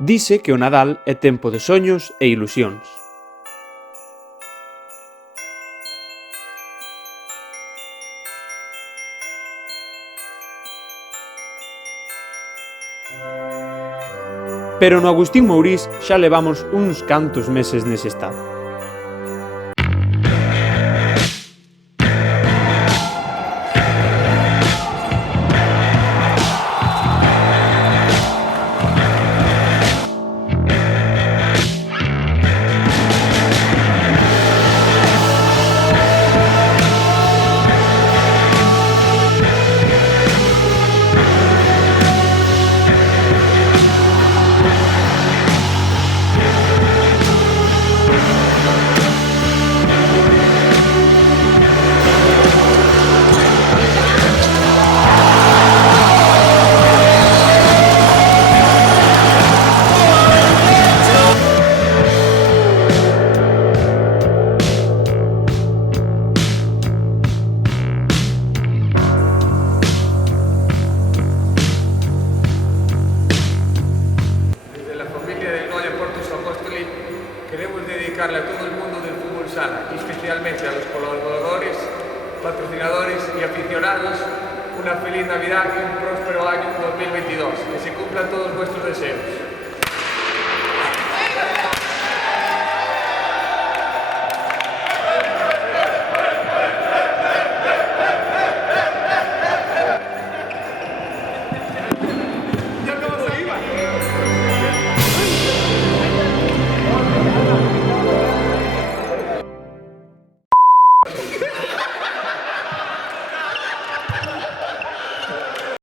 Dise que o Nadal é tempo de soños e ilusións. Pero no Agustín Mourís xa levamos uns cantos meses nese estado. Queremos dedicarle a todo el mundo del fútbol sala y especialmente a los colaboradores, patrocinadores y aficionados una feliz Navidad y un próspero año 2022. Que se cumplan todos vuestros deseos.